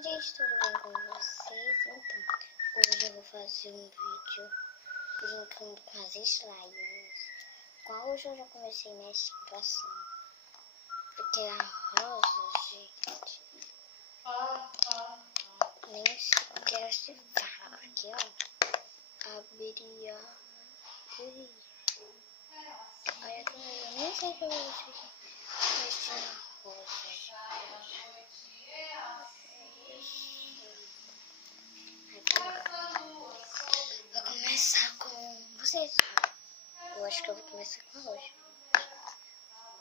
Gente, tudo bem com vocês? Então, hoje eu vou fazer um vídeo brincando com as slimes. Igual hoje eu já comecei nessa situação. Porque a rosa, gente, nem sequer se fala. Porque, ó, abriria. Olha que eu nem sei que eu vou mexer na rosa. Vou começar com vocês. Eu acho que eu vou começar com a rosa.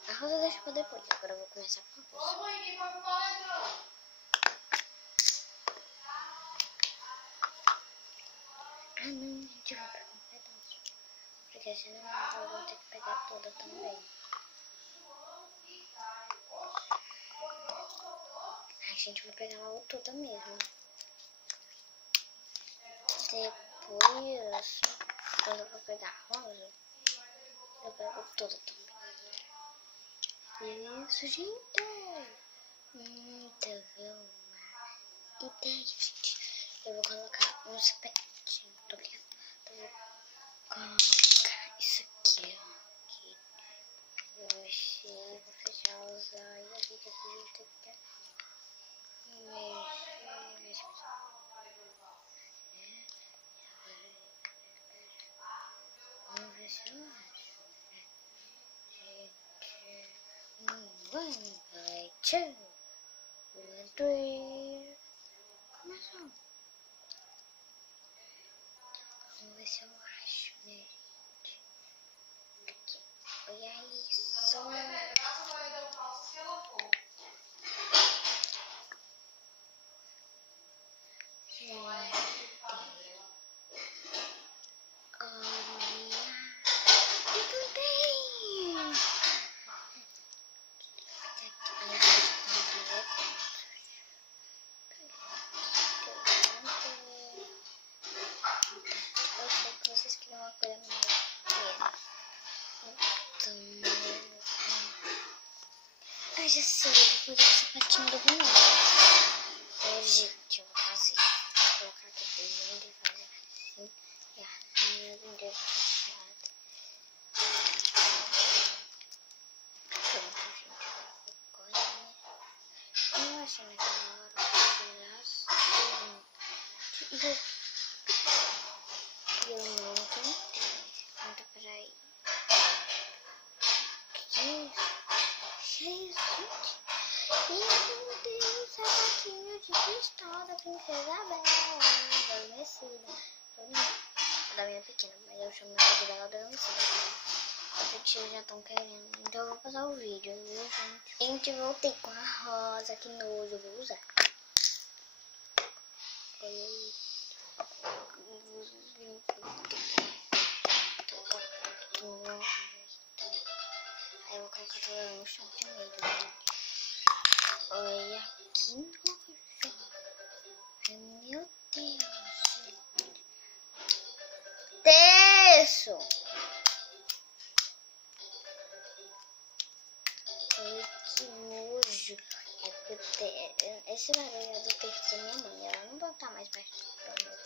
A rosa deixa pra depois. Agora eu vou começar com a rosa. Ah não, gente, eu vou pegar um pedaço. Porque senão eu vou ter que pegar toda também. Ai, gente, eu vou pegar ela toda mesmo. Depois, quando eu vou pegar a rosa, eu pego toda também. Isso, gente. Teve uma ideia, gente. Eu vou colocar uns petinhos, tô ligado? Então, eu vou colocar isso aqui, ó. Aqui. Vou mexer, vou fechar os olhos. Aqui que esse jeito aqui. Mexer. Vamos ver se eu acho. Gente. 1, 2, 3. Começou. Vamos ver se eu acho, né, gente? Aqui. Olha isso. Gente. Olha. Encontrei. Vocês queriam uma coisa melhor. Então, eu já sei, eu vou fazer essa patinha do boneco. Então, gente, eu vou fazer. Vou colocar aqui dentro e fazer assim. E assim eu vou fechado. Pronto, gente, agora eu achei naquela hora que eu não tentei. Então, peraí. Jesus! Meu Deus, sapatinho de cristal da princesa Bela, adormecida. Da minha pequena, mas eu chamo ela de Bela adormecida. Os tios já estão querendo, então eu vou passar o vídeo, viu, gente? Gente, voltei com a rosa, que nojo, eu vou usar. Olha aí. Aí eu vou colocar tudo no chão primeiro, gente. Olha que nojo. Ai, meu Deus. Terço. Ai, que nojo. É porque esse barulho é do terço da minha mãe. Ela não vai estar mais perto do meu.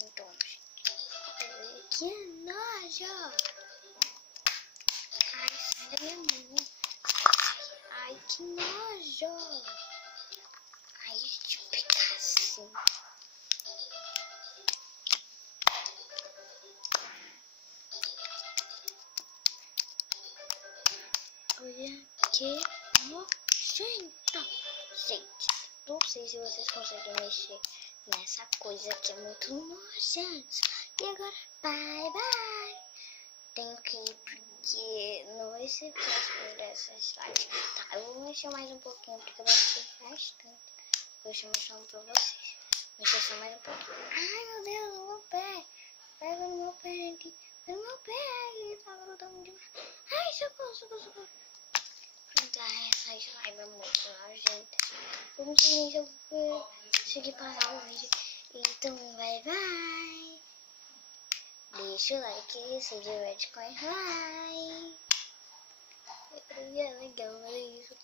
Então, gente. Ai, que nojo. Ai, sai da minha mão. Ai, que nojo. Ai, deixa eu pegar assim. Olha que nojento. Gente, não sei se vocês conseguem mexer nessa coisa que é muito nojento. E agora, bye, bye. Tenho que ir porque não vai ser fácil dessa slide. Tá, eu vou mexer mais um pouquinho porque vai ser bastante. Vou mostrando pra vocês. Mexer só mais um pouquinho. Ai, meu Deus, o meu pé. Pega no meu pé, gente. Pega no meu pé. Ele tá grudando demais. Ai, socorro. Essa slime é muito nojenta. Eu não sei nem se eu vou conseguir parar o vídeo. Então, bye, bye. Deixa o like, se diverte com a slime. É legal, é isso.